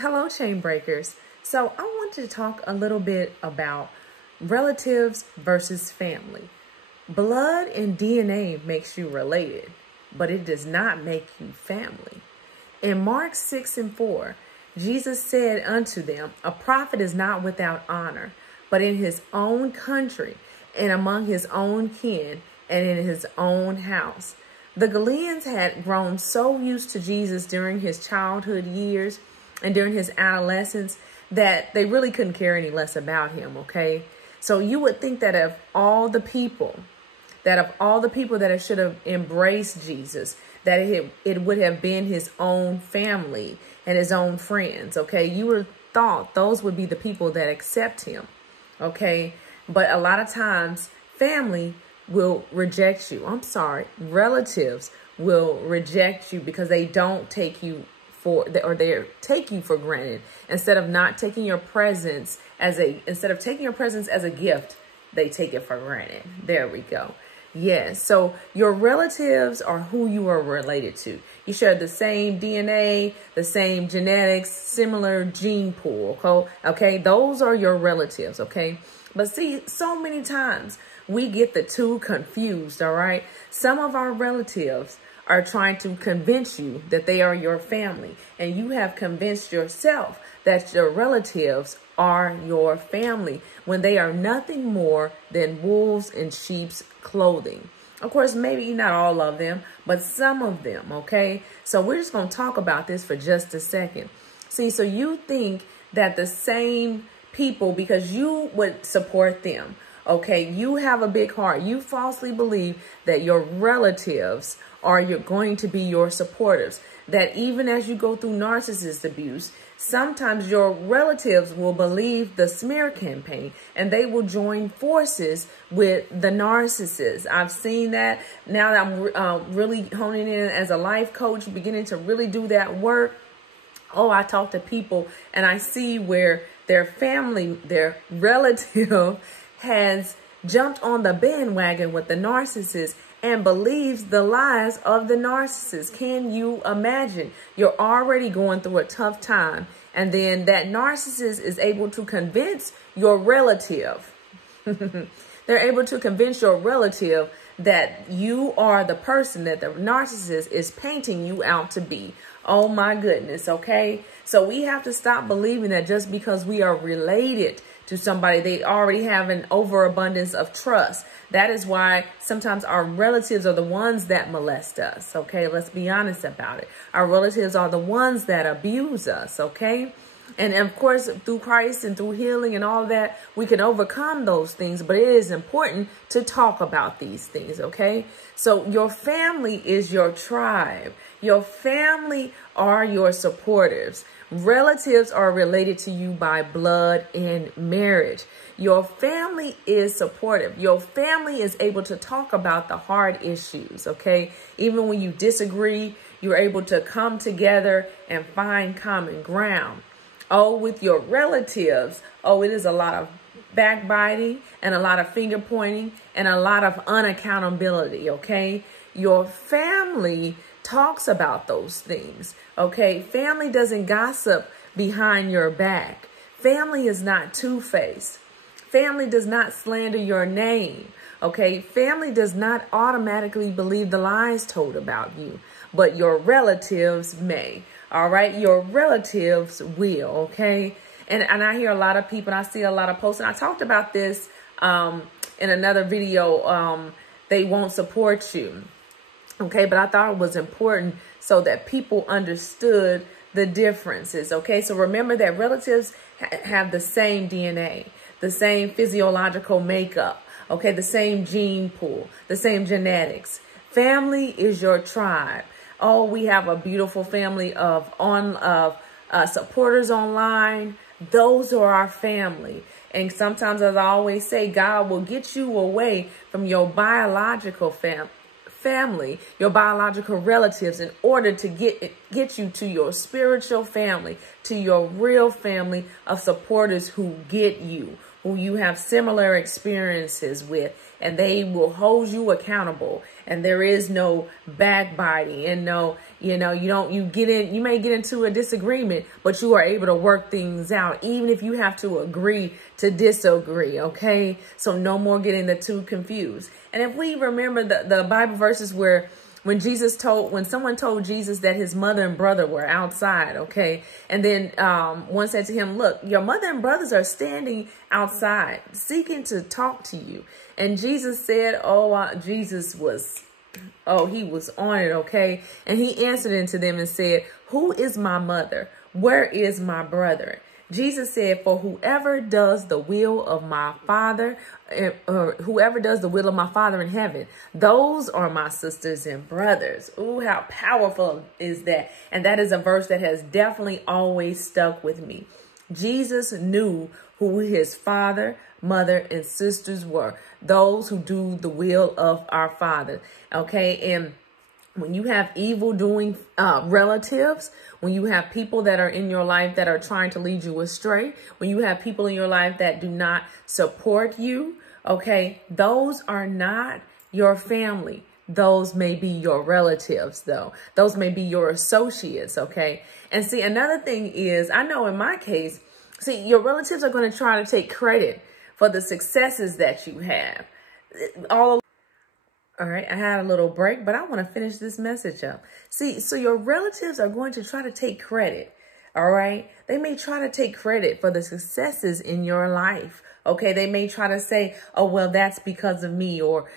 Hello, Chainbreakers. So I want to talk a little bit about relatives versus family. Blood and DNA makes you related, but it does not make you family. In Mark 6:4, Jesus said unto them, a prophet is not without honor, but in his own country and among his own kin and in his own house. The Galileans had grown so used to Jesus during his childhood years and during his adolescence that they really couldn't care any less about him, okay? So you would think that of all the people that should have embraced Jesus, that it would have been his own family and his own friends, okay? You would have thought those would be the people that accept him, okay? But a lot of times, family will reject you. Relatives will reject you because they don't take you they take you for granted. Instead of taking your presence as a gift, they take it for granted. There we go. Yes. So your relatives are who you are related to. You share the same DNA, the same genetics, similar gene pool. Okay. Those are your relatives. Okay. But see, so many times we get the two confused. All right. Some of our relatives are trying to convince you that they are your family, and you have convinced yourself that your relatives are your family when they are nothing more than wolves in sheep's clothing. Of course, maybe not all of them, but some of them, okay? So we're just going to talk about this for just a second. See, so you think that the same people, because you would support them, okay, you have a big heart. You falsely believe that your relatives are going to be your supporters. That even as you go through narcissist abuse, sometimes your relatives will believe the smear campaign and they will join forces with the narcissist. I've seen that now that I'm really honing in as a life coach, beginning to really do that work. Oh, I talk to people and I see where their family, their relative has jumped on the bandwagon with the narcissist and believes the lies of the narcissist. Can you imagine? You're already going through a tough time, and then that narcissist is able to convince your relative. They're able to convince your relative that you are the person that the narcissist is painting you out to be. Oh my goodness, okay? So we have to stop believing that just because we are related to somebody, they already have an overabundance of trust. That is why sometimes our relatives are the ones that molest us, okay? Let's be honest about it. Our relatives are the ones that abuse us, okay? And of course, through Christ and through healing and all that, we can overcome those things. But it is important to talk about these things, okay? So your family is your tribe. Your family are your supporters. Relatives are related to you by blood and marriage. Your family is supportive. Your family is able to talk about the hard issues, okay? Even when you disagree, you're able to come together and find common ground. Oh, with your relatives, it is a lot of backbiting and a lot of finger pointing and a lot of unaccountability, okay? Your family talks about those things, okay? Family doesn't gossip behind your back. Family is not two-faced. Family does not slander your name, okay? Family does not automatically believe the lies told about you, but your relatives may, all right? Your relatives will, okay? And I hear a lot of people, and I see a lot of posts, and I talked about this in another video, they won't support you. Okay, but I thought it was important so that people understood the differences. Okay, so remember that relatives have the same DNA, the same physiological makeup, okay, the same gene pool, the same genetics. Family is your tribe. Oh, we have a beautiful family of supporters online. Those are our family. And sometimes, as I always say, God will get you away from your biological family, your biological relatives, in order to get you to your spiritual family, to your real family of supporters who get you, who you have similar experiences with, and they will hold you accountable. And there is no backbiting and no, you may get into a disagreement, but you are able to work things out, even if you have to agree to disagree. Okay. So no more getting the two confused. And if we remember the Bible verses where when someone told Jesus that his mother and brother were outside, okay, and then one said to him, look, your mother and brothers are standing outside seeking to talk to you. And Jesus said, he was on it, okay? And he answered unto them and said, who is my mother? Where is my brother? Jesus said, for whoever does the will of my Father, or whoever does the will of my Father in heaven, those are my sisters and brothers. Ooh, how powerful is that? And that is a verse that has definitely always stuck with me. Jesus knew who his father, mother, and sisters were, those who do the will of our Father. Okay, and when you have evil doing relatives, when you have people that are in your life that are trying to lead you astray, when you have people in your life that do not support you, okay, those are not your family. Those may be your relatives, though. Those may be your associates, okay? And see, another thing is, I know in my case, see, your relatives are going to try to take credit for the successes that you have. All right, I had a little break, but I want to finish this message up. See, so your relatives are going to try to take credit, all right? They may try to take credit for the successes in your life, okay? They may try to say, oh, well, that's because of me, or,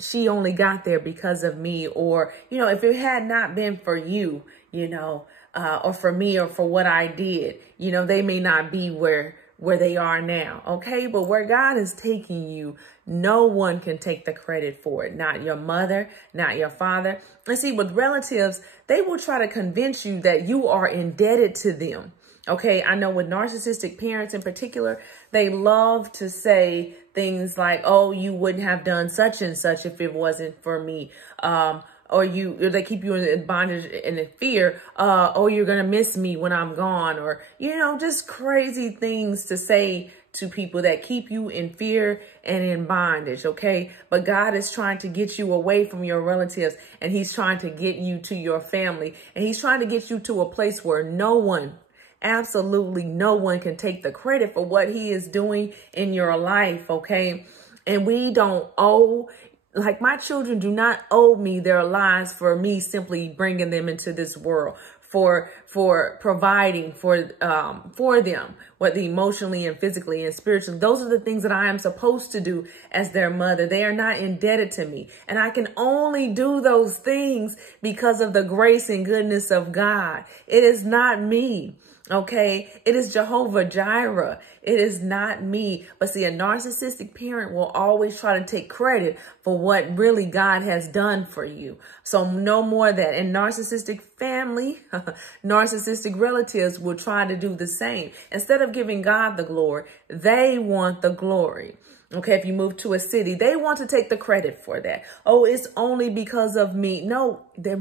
she only got there because of me, or, if it had not been for you, or for me, or for what I did, they may not be where they are now, okay? But where God is taking you, no one can take the credit for it. Not your mother, not your father. And see, with relatives, they will try to convince you that you are indebted to them, okay? I know with narcissistic parents in particular, they love to say things like, oh, you wouldn't have done such and such if it wasn't for me. Or they keep you in bondage and in fear. Oh, you're going to miss me when I'm gone. Or, just crazy things to say to people that keep you in fear and in bondage. Okay. But God is trying to get you away from your relatives, and he's trying to get you to your family, and he's trying to get you to a place where absolutely no one can take the credit for what he is doing in your life. Okay. And we don't owe, like, my children do not owe me their lives for me simply bringing them into this world, for providing for them, whether emotionally and physically and spiritually. Those are the things that I am supposed to do as their mother. They are not indebted to me. And I can only do those things because of the grace and goodness of God. It is not me. Okay, it is Jehovah Jireh. It is not me. But see, a narcissistic parent will always try to take credit for what really God has done for you. So no more that. And narcissistic family, narcissistic relatives will try to do the same. Instead of giving God the glory, they want the glory. Okay, if you move to a city, they want to take the credit for that. Oh, it's only because of me. No, that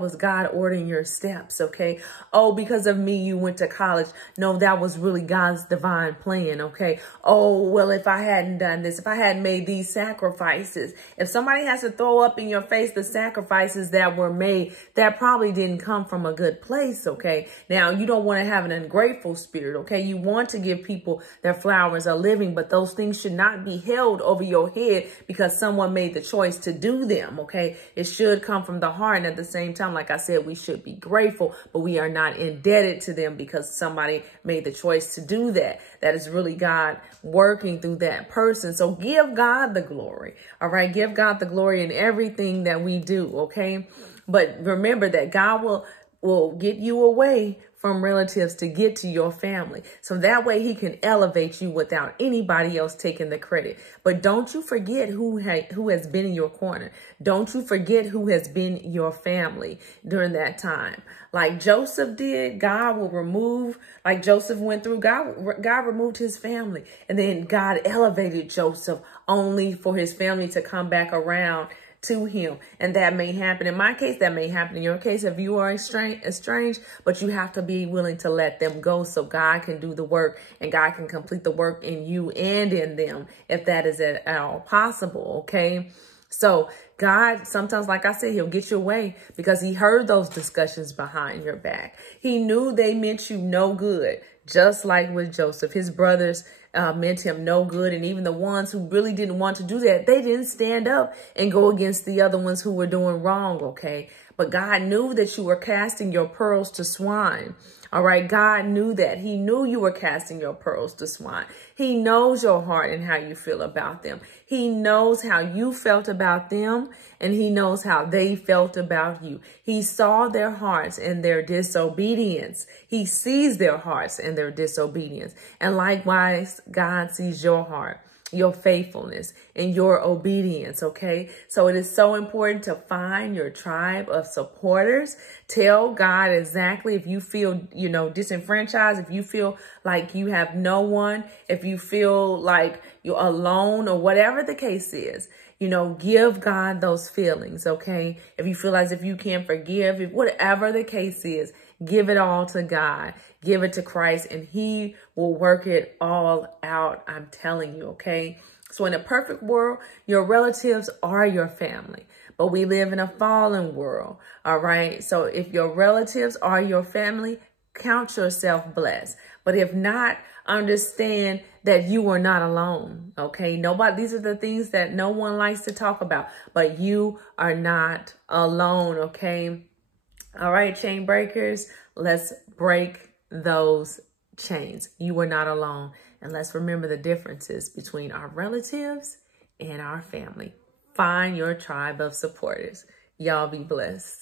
was God ordering your steps, okay? Oh, because of me, you went to college. No, that was really God's divine plan, okay? Oh, well, if I hadn't done this, if I hadn't made these sacrifices, if somebody has to throw up in your face the sacrifices that were made, that probably didn't come from a good place, okay? Now, you don't want to have an ungrateful spirit, okay? You want to give people their flowers a living, but those things should not be held over your head because someone made the choice to do them, okay? It should come from the heart. And at the same time, like I said, we should be grateful, but we are not indebted to them because somebody made the choice to do that. That is really God working through that person. So give God the glory, all right? Give God the glory in everything that we do, okay? But remember that God will get you away from relatives to get to your family. So that way he can elevate you without anybody else taking the credit. But don't you forget who has been in your corner. Don't you forget who has been your family during that time. Like Joseph did, God will remove, like Joseph went through, God removed his family. And then God elevated Joseph only for his family to come back around to him. And that may happen in my case, that may happen in your case if you are estranged, but you have to be willing to let them go so God can do the work and God can complete the work in you and in them, if that is at all possible. Okay. So God, sometimes, like I said, he'll get your way because he heard those discussions behind your back. He knew they meant you no good, just like with Joseph. His brothers meant him no good. And even the ones who really didn't want to do that, they didn't stand up and go against the other ones who were doing wrong. Okay. But God knew that you were casting your pearls to swine. All right. God knew that. He knew you were casting your pearls to swine. He knows your heart and how you feel about them. He knows how you felt about them, and he knows how they felt about you. He saw their hearts and their disobedience. He sees their hearts and their disobedience. And likewise, God sees your heart, your faithfulness, and your obedience. Okay. So it is so important to find your tribe of supporters. Tell God exactly if you feel, disenfranchised, if you feel like you have no one, if you feel like you're alone or whatever the case is, give God those feelings. Okay. If you feel as if you can't forgive, whatever the case is, give it all to God. Give it to Christ, and he will work it all out. I'm telling you, okay? So in a perfect world, your relatives are your family, but we live in a fallen world, all right? So if your relatives are your family, count yourself blessed. But if not, understand that you are not alone, okay? These are the things that no one likes to talk about, but you are not alone, okay? All right, chain breakers, let's break those chains. You are not alone. And let's remember the differences between our relatives and our family. Find your tribe of supporters. Y'all be blessed.